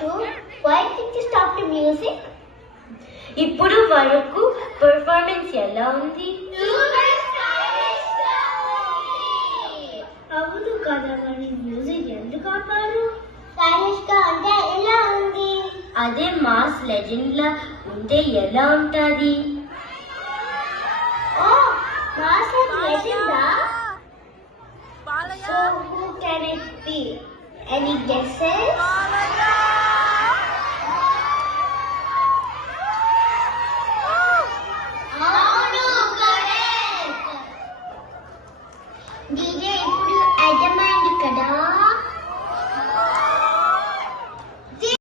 Varshu, why did you stop the music? ఇప్పుడు వరకు performance ఎలా ఉంది? అవును కదా, మరి మ్యూజిక్ ఎందుకు ఆపారు? స్టైలిష్ గా అంటే ఎలా ఉంది? అదే మాస్ లెజెండ్ లా ఉంటే ఎలా ఉంటది? ఓ mass లెజెండా? So who can it be? Any guesses?